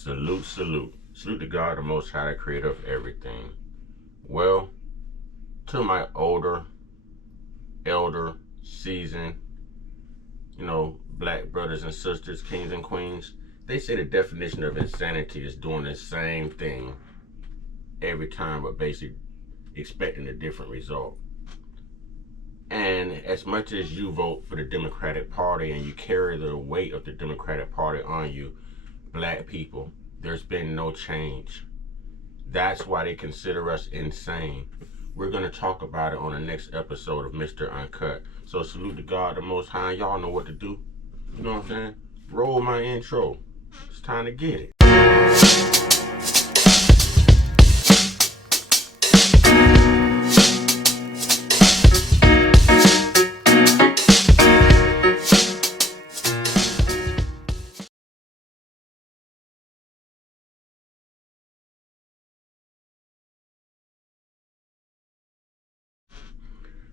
Salute, salute. Salute to God, the Most High, the creator of everything. Well, to my elder, seasoned, black brothers and sisters, kings and queens, they say the definition of insanity is doing the same thing every time, but basically expecting a different result. And as much as you vote for the Democratic Party and you carry the weight of the Democratic Party on you, black people, there's been no change. That's why they consider us insane. We're going to talk about it on the next episode of Mr. Uncut. So salute to God, the Most High. Y'all know what to do. You know what I'm saying? Roll my intro. It's time to get it.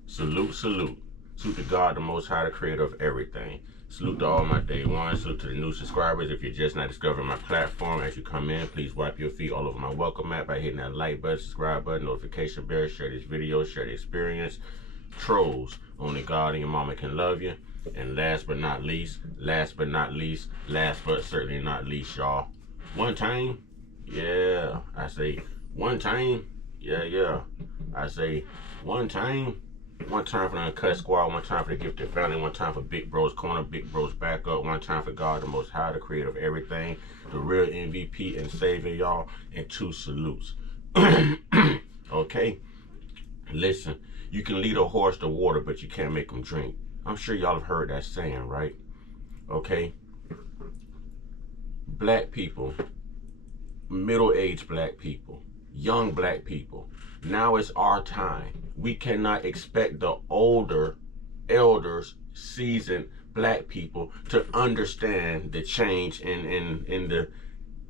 Salute, salute. Salute to God, the Most High, the creator of everything. Salute to all my day ones. Salute to the new subscribers. If you're just not discovering my platform, as you come in, please wipe your feet all over my welcome mat by hitting that like button, subscribe button, notification bell, share this video, share the experience. Trolls, only God and your mama can love you. And last but not least, last but certainly not least, y'all. One time, yeah, I say one time, yeah. I say one time. One time for the Uncut Squad, one time for the Gifted Family, one time for Big Bro's Corner, Big Bro's Backup, one time for God, the Most High, the creator of everything, the real MVP and savior, y'all, and 2 salutes. Okay? Listen, you can lead a horse to water, but you can't make him drink. I'm sure y'all have heard that saying, right? Okay? Black people, middle-aged black people, young black people, now it's our time. We cannot expect the older, elders, seasoned black people to understand the change in the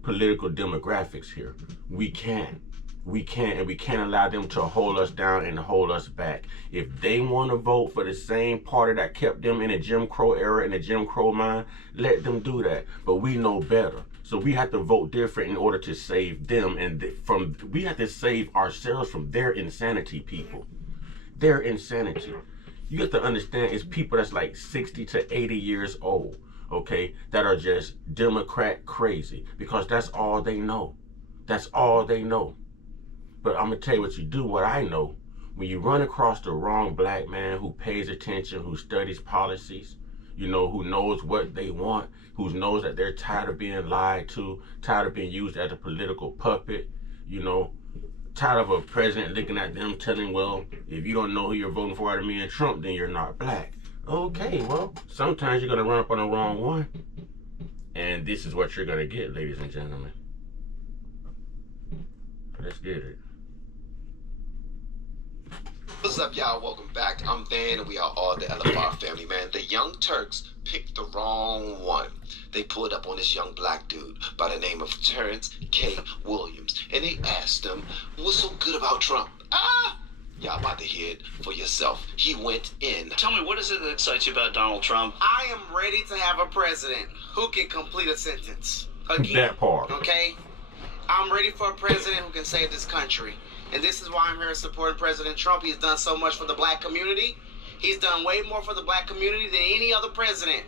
political demographics here. We can't, and we can't allow them to hold us down and hold us back. If they want to vote for the same party that kept them in the Jim Crow era, in the Jim Crow mind, let them do that. But we know better. So we have to vote different in order to save them, and we have to save ourselves from their insanity, people. Their insanity. You have to understand, it's people that's like 60 to 80 years old, okay, that are just Democrat crazy, because that's all they know. That's all they know. But I'm gonna tell you what you do, what I know. When you run across the wrong black man who pays attention, who studies policies, who knows what they want, who knows that they're tired of being lied to, tired of being used as a political puppet, tired of a president looking at them telling, well, if you don't know who you're voting for out of me and Trump, then you're not black. Okay, well, sometimes you're gonna run up on the wrong one. And this is what you're gonna get, ladies and gentlemen. Let's get it. What's up, y'all? Welcome back. I'm Van, and we are all the LFR family, man. The Young Turks picked the wrong one. They pulled up on this young black dude by the name of Terrence K. Williams, and they asked him, what's so good about Trump? Y'all about to hear it for yourself. He went in. Tell me, what is it that excites you about Donald Trump? I am ready to have a president who can complete a sentence. Again, that part. Okay? I'm ready for a president who can save this country. And this is why I'm here supporting President Trump. He's done so much for the black community. He's done way more for the black community than any other president.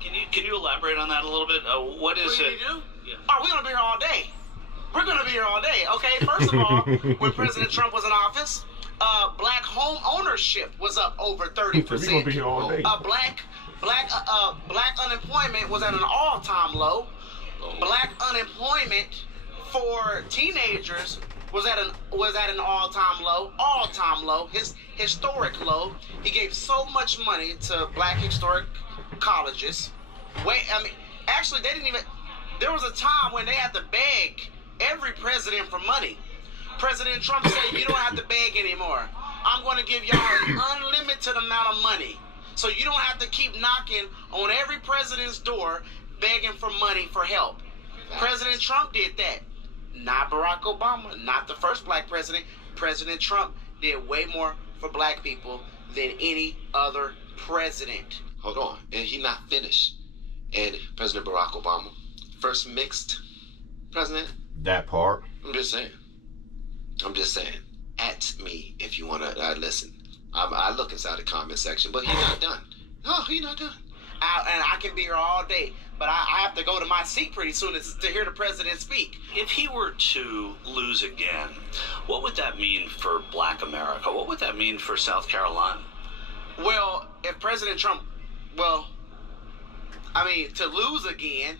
Can you elaborate on that a little bit? What is what it? What do? Yeah. Oh, we're going to be here all day. We're going to be here all day, okay? First of all, when President Trump was in office, black home ownership was up over 30%. We're going to be here all day. Black unemployment was at an all-time low. Black unemployment for teenagers was at an all-time low, his historic low. He gave so much money to black historic colleges. Actually, they didn't even. There was a time when they had to beg every president for money. President Trump said, "You don't have to beg anymore. I'm going to give y'all an unlimited amount of money, so you don't have to keep knocking on every president's door begging for money for help." President Trump did that. Not Barack Obama, not the first black president. President Trump did way more for black people than any other president. Hold on, and he not finished. And President Barack Obama first mixed President? That part. I'm just saying. I'm just saying. At me if you want to listen. I look inside the comment section, but he's not done. Oh, he's not done. And I can be here all day, but I have to go to my seat pretty soon to hear the president speak. If he were to lose again, what would that mean for Black America? What would that mean for South Carolina? Well, if President Trump, to lose again,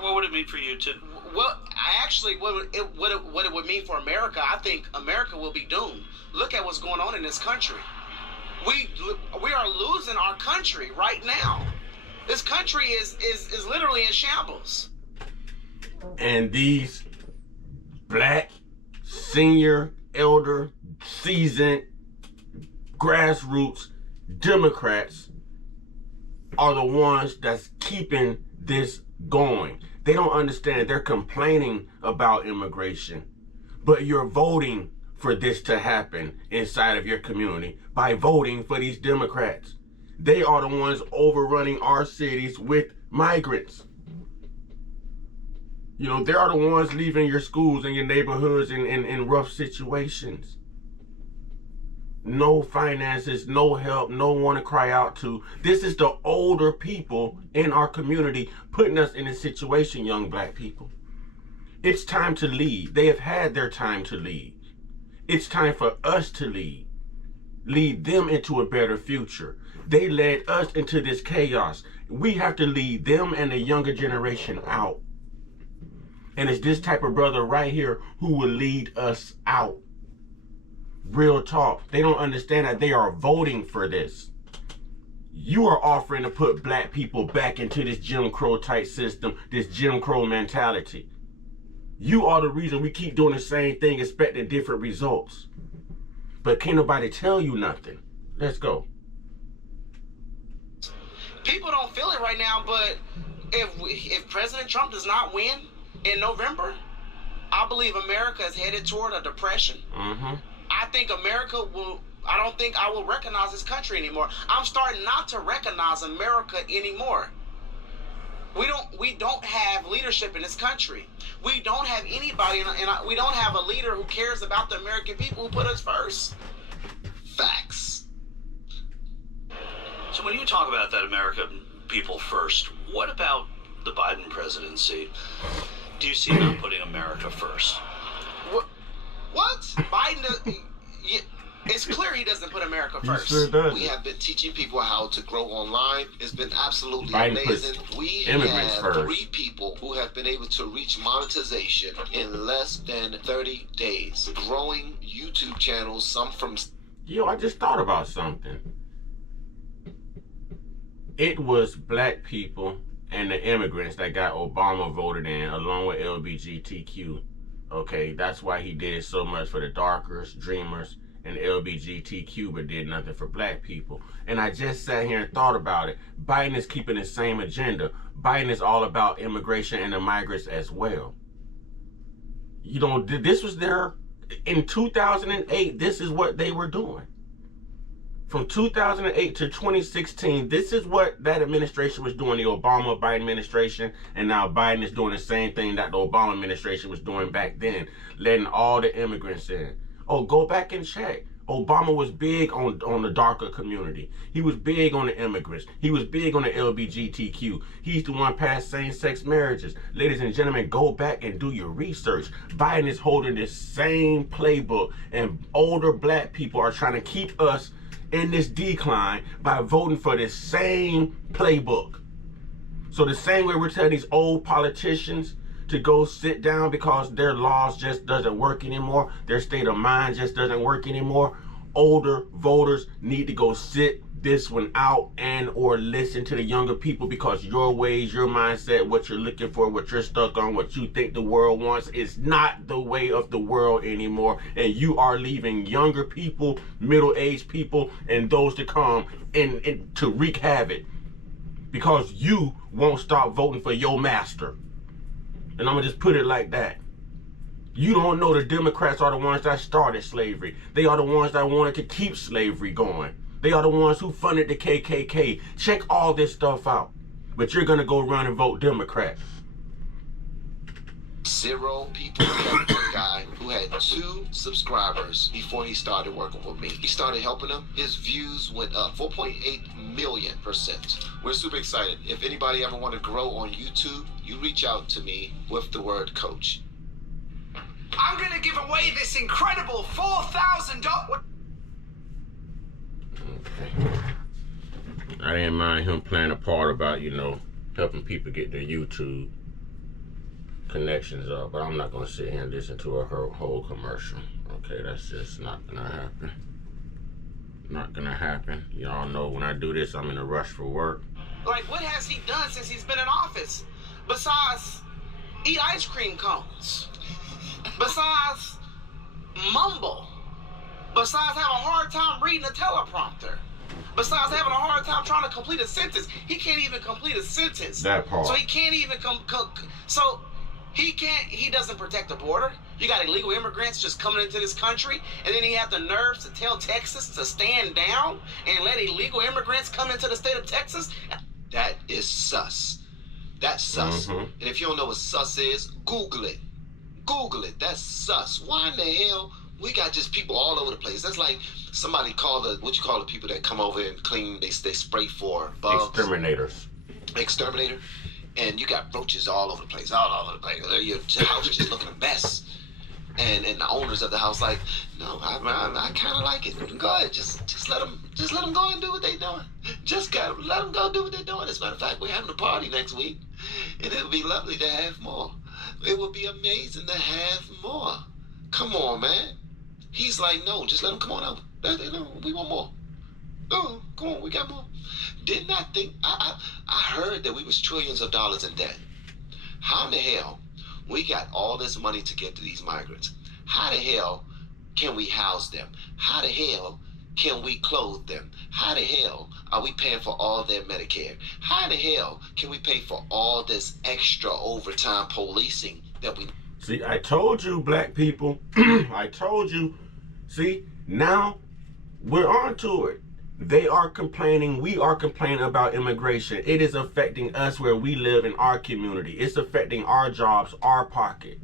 What would it mean for you too? well, actually, what it would mean for America, I think America will be doomed. Look at what's going on in this country. We are losing our country right now. This country is literally in shambles. And these black, senior, elder, seasoned, grassroots Democrats are the ones that's keeping this going. They don't understand. They're complaining about immigration, but you're voting for this to happen inside of your community by voting for these Democrats. They are the ones overrunning our cities with migrants. You know, they are the ones leaving your schools and your neighborhoods in rough situations. No finances, no help, no one to cry out to. This is the older people in our community putting us in this situation, young black people. It's time to lead. They have had their time to lead. It's time for us to lead them into a better future. They led us into this chaos. We have to lead them and the younger generation out. And it's this type of brother right here who will lead us out. Real talk. They don't understand that they are voting for this. You are offering to put black people back into this Jim Crow type system, this Jim Crow mentality. You are the reason we keep doing the same thing, expecting different results. But can't nobody tell you nothing. Let's go. People don't feel it right now, but if President Trump does not win in November, I believe America is headed toward a depression. Mm-hmm. I think I don't think I will recognize this country anymore. I'm starting not to recognize America anymore. We don't have leadership in this country. We don't have anybody, and we don't have a leader who cares about the American people who put us first. Facts. So when you talk about that American people first, what about the Biden presidency? Do you see them putting America first? What? Biden, it's clear he doesn't put America first. He sure does. We have been teaching people how to grow online. It's been absolutely Biden amazing. We immigrants have first. 3 people who have been able to reach monetization in less than 30 days. Growing YouTube channels, some from... Yo, I just thought about something. It was black people and the immigrants that got Obama voted in along with LGBTQ. Okay, that's why he did so much for the darkers, dreamers, and LGBTQ, but did nothing for black people. And I just sat here and thought about it. Biden is keeping the same agenda. Biden is all about immigration and the migrants as well. You know, this was there in 2008. This is what they were doing. From 2008 to 2016, this is what that administration was doing, the Obama-Biden administration, and now Biden is doing the same thing that the Obama administration was doing back then, letting all the immigrants in. Oh, go back and check. Obama was big on the darker community. He was big on the immigrants. He was big on the LGBTQ. He's the one passed same-sex marriages. Ladies and gentlemen, go back and do your research. Biden is holding this same playbook, and older black people are trying to keep us in this decline by voting for this same playbook. So the same way we're telling these old politicians to go sit down because their laws just doesn't work anymore, their state of mind just doesn't work anymore, older voters need to go sit this one out and or listen to the younger people, because your ways, your mindset, what you're looking for, what you're stuck on, what you think the world wants is not the way of the world anymore. And you are leaving younger people, middle-aged people, and those to come in to wreak havoc because you won't stop voting for your master. And I'm gonna just put it like that. You don't know the Democrats are the ones that started slavery. They are the ones that wanted to keep slavery going. They are the ones who funded the KKK. Check all this stuff out. But you're gonna go run and vote Democrat. 0 people. We had one guy who had 2 subscribers before he started working with me. He started helping him. His views went up 4.8 million%. We're super excited. If anybody ever want to grow on YouTube, you reach out to me with the word coach. I'm gonna give away this incredible $4,000. Okay. I didn't mind him playing a part about, you know, helping people get their YouTube connections up, but I'm not gonna sit here and listen to a whole commercial. Okay, that's just not gonna happen. Not gonna happen. Y'all know when I do this, I'm in a rush for work. Like, what has he done since he's been in office? Besides eat ice cream cones. Besides mumble. Besides have a hard time reading a teleprompter. Besides having a hard time trying to complete a sentence. He can't even complete a sentence. That part. So he can't even he doesn't protect the border. You got illegal immigrants just coming into this country, and then he had the nerves to tell Texas to stand down and let illegal immigrants come into the state of Texas. That is sus. That's sus. Mm-hmm. And if you don't know what sus is, Google it. Google it. That's sus. Why in the hell we got just people all over the place? That's like somebody called what you call the people that come over and clean, they spray for bugs. Exterminators. Exterminator. And you got roaches all over the place, all over the place. Your house is just looking a mess. And the owners of the house like, no, I kind of like it. Go ahead, just let them go and do what they're doing. Let them go do what they're doing. As a matter of fact, we're having a party next week, and it would be lovely to have more. It would be amazing to have more. Come on, man. He's like, no, just let them come on over. We want more. Oh, come on, we got more. Did not think, I heard that we was trillions of dollars in debt. How in the hell we got all this money to give to these migrants? How the hell can we house them? How the hell can we clothe them? How the hell are we paying for all their Medicare? How the hell can we pay for all this extra overtime policing that we... See, I told you, black people. I told you. See, now we're on to it. They are complaining. We are complaining about immigration. It is affecting us where we live in our community. It's affecting our jobs, our pocket.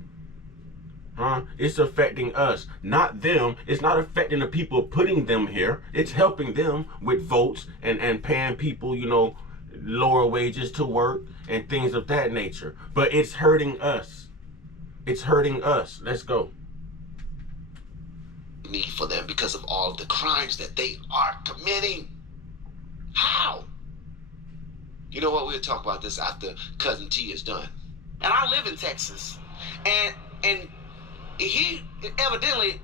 It's affecting us, not them. It's not affecting the people putting them here. It's helping them with votes and paying people, you know, lower wages to work and things of that nature. But it's hurting us. It's hurting us. Let's go. Need for them because of all of the crimes that they are committing. How? You know what? We'll talk about this after Cousin T is done. And I live in Texas, and he evidently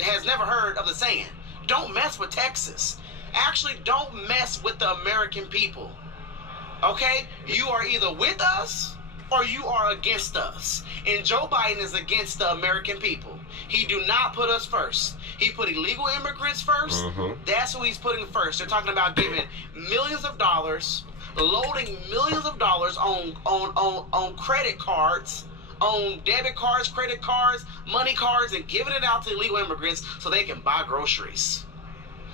has never heard of the saying, don't mess with Texas. Actually, don't mess with the American people. Okay? You are either with us or you are against us. And Joe Biden is against the American people. He do not put us first. He put illegal immigrants first. That's who he's putting first. They're talking about giving millions of dollars, loading millions of dollars on credit cards, on debit cards, credit cards, money cards, and giving it out to illegal immigrants so they can buy groceries,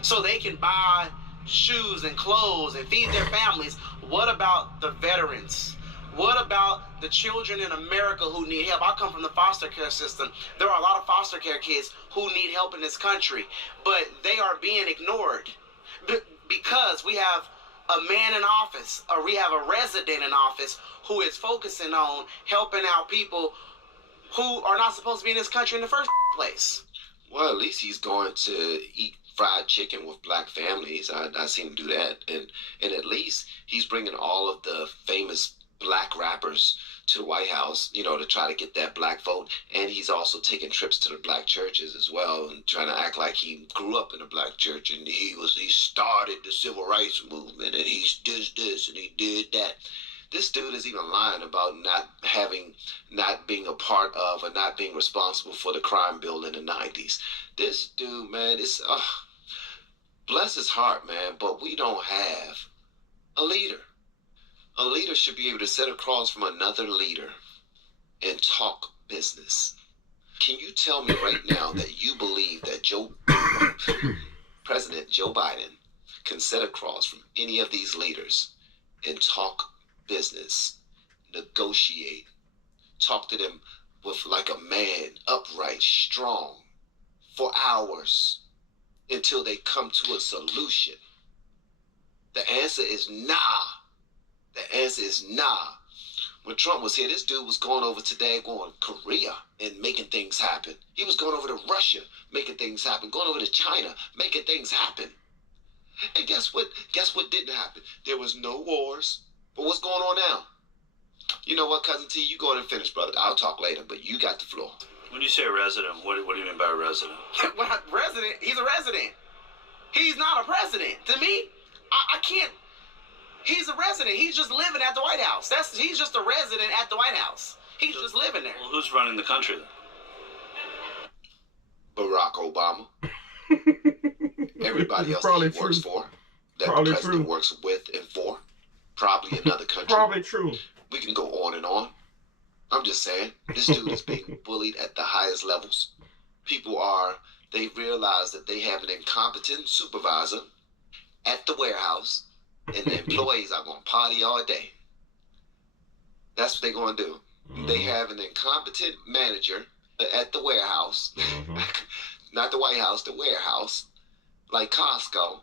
so they can buy shoes and clothes and feed their families. What about the veterans? What about the children in America who need help? I come from the foster care system. There are a lot of foster care kids who need help in this country, but they are being ignored because we have a man in office, or we have a resident in office who is focusing on helping out people who are not supposed to be in this country in the first place. Well, at least he's going to eat fried chicken with black families. I seen him do that. And at least he's bringing all of the famous black rappers to the White House, you know, to try to get that black vote. And he's also taking trips to the black churches as well and trying to act like he grew up in a black church and he started the civil rights movement and he did this and he did that. This dude is even lying about not being a part of or not being responsible for the crime bill in the 90s. This dude, man, it's bless his heart, man, but we don't have a leader. A leader should be able to sit across from another leader and talk business. Can you tell me right now that you believe that President Joe Biden can sit across from any of these leaders and talk business, negotiate, talk to them with like a man, upright, strong, for hours until they come to a solution? The answer is nah. The answer is nah. When Trump was here, this dude was going over to daggone Korea and making things happen. He was going over to Russia, making things happen. Going over to China, making things happen. And guess what? Guess what didn't happen? There was no wars. But what's going on now? You know what, Cousin T? You go ahead and finish, brother. I'll talk later, but you got the floor. When you say a resident, what do you mean by a resident? Well, resident? He's a resident. He's not a president. To me, I can't. He's a resident. He's just living at the White House. He's just a resident at the White House. He's just living there. Well, who's running the country then? Barack Obama. Everybody else Probably that he works true. for, that Probably the president true. works with and for, probably another country. Probably true. We can go on and on. I'm just saying, this dude is being bullied at the highest levels. They realize that they have an incompetent supervisor at the warehouse, and the employees are going to party all day. That's what they're going to do. Mm-hmm. They have an incompetent manager at the warehouse, Mm-hmm. not the White House, the warehouse, like Costco,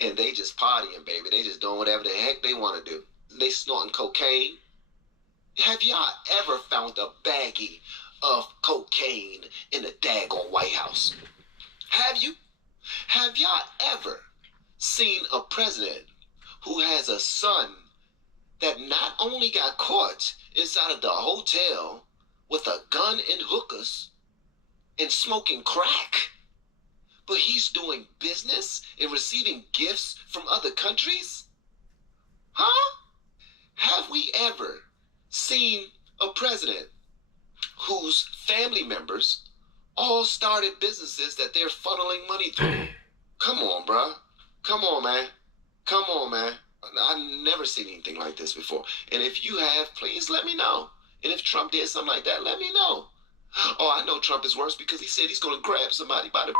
and they just partying, baby. They just doing whatever the heck they want to do. They snorting cocaine. Have y'all ever found a baggie of cocaine in the daggone White House? Have you? Have y'all ever seen a president who has a son that not only got caught inside of the hotel with a gun and hookers and smoking crack, but he's doing business and receiving gifts from other countries? Huh? Have we ever seen a president whose family members all started businesses that they're funneling money through? Come on, bruh. Come on, man. Come on, man. I've never seen anything like this before. And if you have, please let me know. And if Trump did something like that, let me know. Oh, I know Trump is worse because he said he's going to grab somebody by the...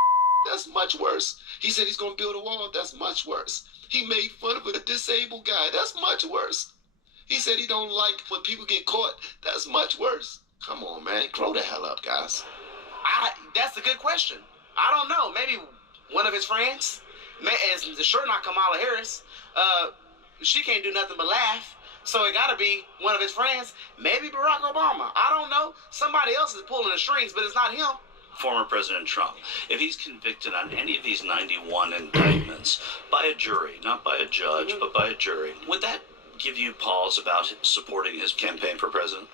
That's much worse. He said he's going to build a wall. That's much worse. He made fun of a disabled guy. That's much worse. He said he don't like when people get caught. That's much worse. Come on, man. Grow the hell up, guys. That's a good question. I don't know. Maybe one of his friends. It's sure not Kamala Harris. She can't do nothing but laugh. So it got to be one of his friends. Maybe Barack Obama. I don't know. Somebody else is pulling the strings, but it's not him. Former President Trump, if he's convicted on any of these 91 indictments by a jury, not by a judge, but by a jury, would that give you pause about supporting his campaign for president?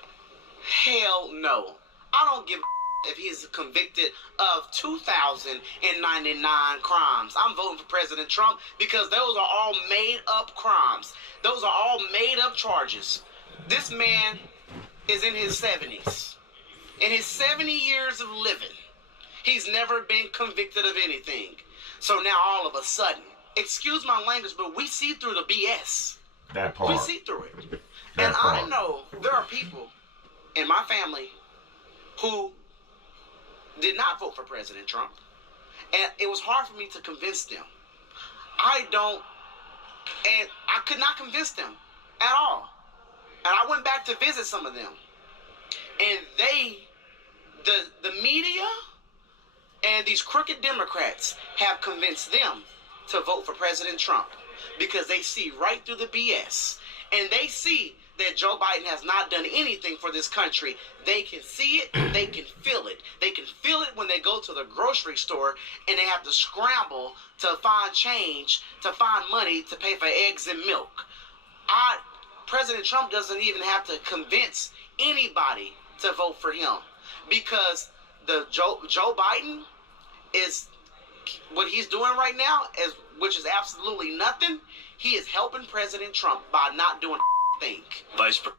Hell no. I don't give a if he's convicted of 2,099 crimes. I'm voting for President Trump because those are all made up crimes. Those are all made up charges. This man is in his 70s. In his 70 years of living, he's never been convicted of anything. So now all of a sudden, excuse my language, but we see through the BS. That part. We see through it. That And part. I know there are people in my family who did not vote for President Trump. And it was hard for me to convince them. I could not convince them at all. And I went back to visit some of them. And the media and these crooked Democrats have convinced them to vote for President Trump because they see right through the BS. And they see that Joe Biden has not done anything for this country. They can see it, they can feel it. They can feel it when they go to the grocery store and they have to scramble to find change, to find money to pay for eggs and milk. President Trump doesn't even have to convince anybody to vote for him because the Joe Biden is what he's doing right now, which is absolutely nothing. He is helping President Trump by not doing thing. Vice President.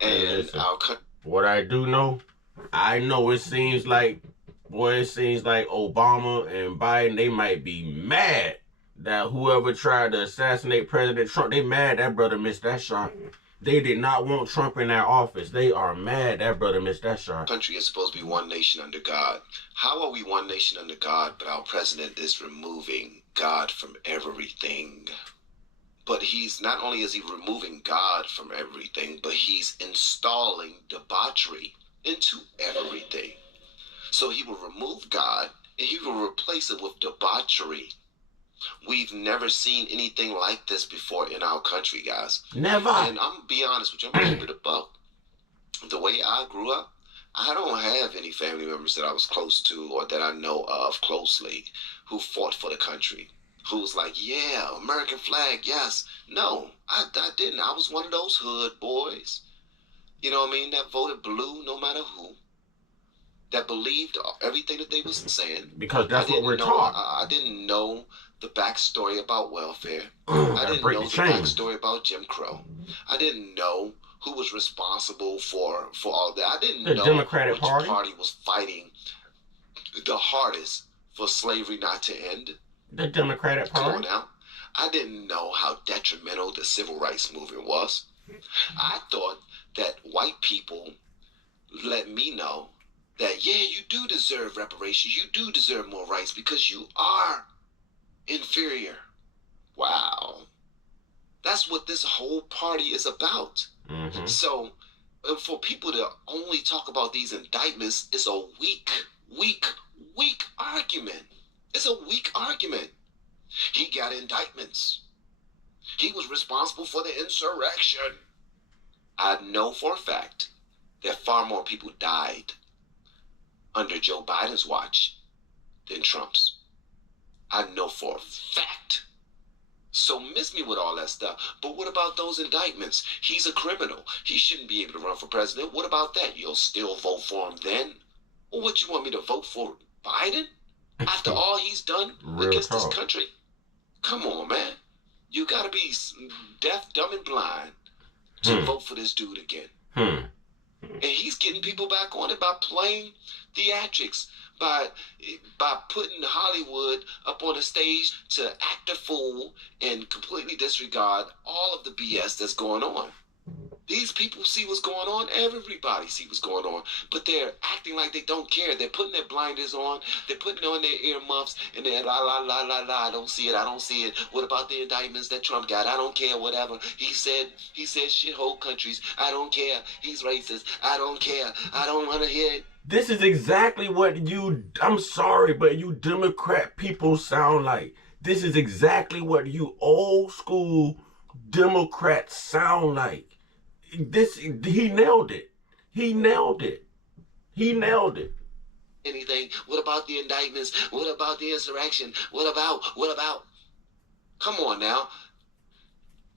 And Listen, I'll cut. what I do know, I know it seems like Obama and Biden, they might be mad that whoever tried to assassinate President Trump, they mad that brother missed that shot. They did not want Trump in their office. They are mad that brother missed that shot. Country is supposed to be one nation under God. How are we one nation under God, but our president is removing God from everything? But he's not only is he removing God from everything, but he's installing debauchery into everything. So he will remove God and he will replace it with debauchery. We've never seen anything like this before in our country, guys. Never. And I'm gonna be honest with you, I'm gonna keep it above. The way I grew up, I don't have any family members that I was close to or that I know of closely who fought for the country. Who was like, yeah, American flag, yes. No, I didn't. I was one of those hood boys, you know what I mean, that voted blue no matter who, that believed everything that they was saying. Because that's what we're taught. I didn't know the backstory about welfare. I didn't know the backstory about Jim Crow. I didn't know who was responsible for all that. I didn't know Democratic which party was fighting the hardest for slavery not to end. The Democratic Party. Come on now. I didn't know how detrimental the civil rights movement was. I thought that white people let me know that, yeah, you do deserve reparations. You do deserve more rights because you are inferior. Wow. That's what this whole party is about. Mm-hmm. So for people to only talk about these indictments is a weak argument. It's a weak argument. He got indictments. He was responsible for the insurrection. I know for a fact that far more people died under Joe Biden's watch than Trump's. I know for a fact. So miss me with all that stuff. But what about those indictments? He's a criminal. He shouldn't be able to run for president. What about that? You'll still vote for him then? Well, what, you want me to vote for Biden? After all he's done against this country? Come on, man. You gotta be deaf, dumb, and blind to vote for this dude again. And he's getting people back on it by playing theatrics, by putting Hollywood up on a stage to act a fool and completely disregard all of the BS that's going on. These people see what's going on. Everybody see what's going on. But they're acting like they don't care. They're putting their blinders on. They're putting on their earmuffs. And they're la, la, la, la, la. I don't see it. I don't see it. What about the indictments that Trump got? I don't care. Whatever. He said shithole countries. I don't care. He's racist. I don't care. I don't want to hear it. This is exactly what I'm sorry, but you Democrat people sound like. This is exactly what you old school Democrats sound like. He nailed it. He nailed it. He nailed it. Anything? What about the indictments? What about the insurrection? What about? Come on now.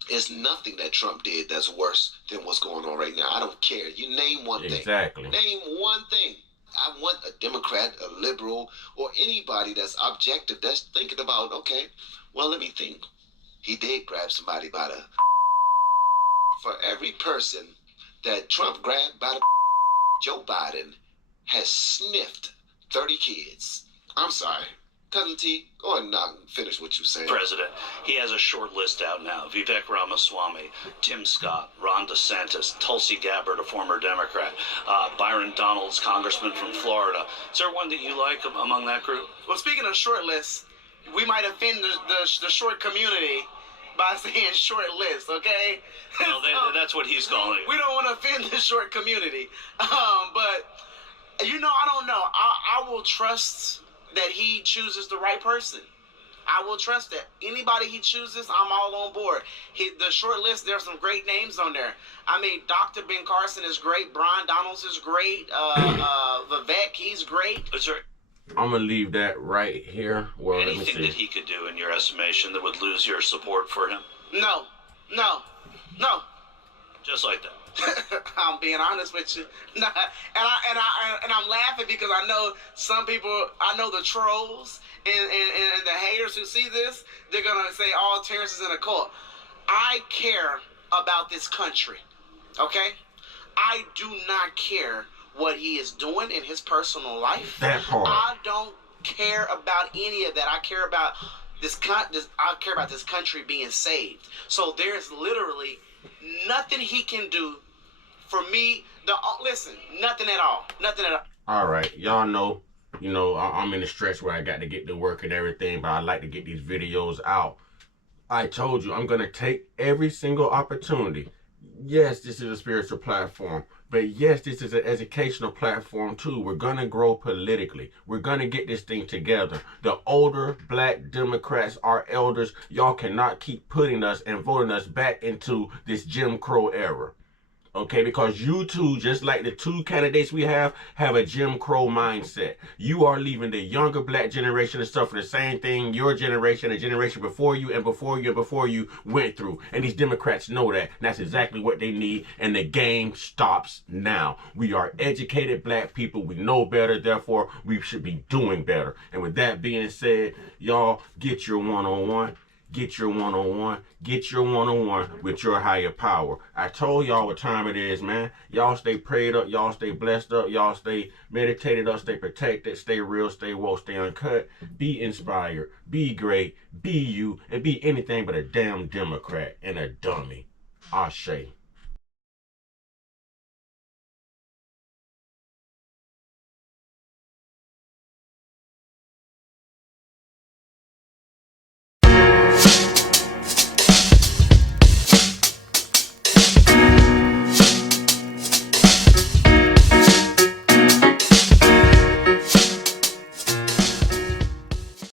There's nothing that Trump did that's worse than what's going on right now. I don't care. You name one thing. Exactly. Name one thing. I want a Democrat, a liberal, or anybody that's objective, that's thinking about, okay, well, let me think. He did grab somebody by the... For every person that Trump grabbed by the... Joe Biden has sniffed 30 kids. I'm sorry. Cousin T, go ahead and finish what you're saying. President, he has a short list out now. Vivek Ramaswamy, Tim Scott, Ron DeSantis, Tulsi Gabbard, a former Democrat, Byron Donalds, congressman from Florida. Is there one that you like among that group? Well, speaking of short lists, we might offend the short community by saying short list, okay? Well, that's what he's calling it. We don't want to offend the short community. But, I don't know. I will trust that he chooses the right person. I will trust that. Anybody he chooses, I'm all on board. The short list, there's some great names on there. I mean, Dr. Ben Carson is great. Brian Donalds is great. Vivek, he's great. Is there I'm going to leave that right here. Well, anything that he could do, in your estimation, that would lose your support for him? No. Just like that. I'm being honest with you. And I'm laughing because I know some people, I know the trolls and the haters who see this, they're going to say, oh, Terrence is in a cult. I care about this country, okay? I do not care what he is doing in his personal life. That part. I don't care about any of that. I care about I care about this country being saved. So there's literally nothing he can do for me. Listen, nothing at all. Nothing at all. All right, y'all know, I'm in the stretch where I got to get to work and everything, but I like to get these videos out. I told you I'm gonna take every single opportunity. yes, this is a spiritual platform, but yes, this is an educational platform too. We're gonna grow politically. We're gonna get this thing together. The older black Democrats, our elders, y'all cannot keep putting us and voting us back into this Jim Crow era. Okay, because you two, just like the two candidates we have a Jim Crow mindset. You are leaving the younger black generation to suffer the same thing your generation, a generation before you and before you and before you went through. And these Democrats know that. And that's exactly what they need. And the game stops now. We are educated black people. We know better. Therefore, we should be doing better. And with that being said, y'all get your one-on-one. Get your one-on-one. Get your one-on-one with your higher power. I told y'all what time it is, man. Y'all stay prayed up. Y'all stay blessed up. Y'all stay meditated up. Stay protected. Stay real. Stay woke. Stay uncut. Be inspired. Be great. Be you. And be anything but a damn Democrat and a dummy. Ashe.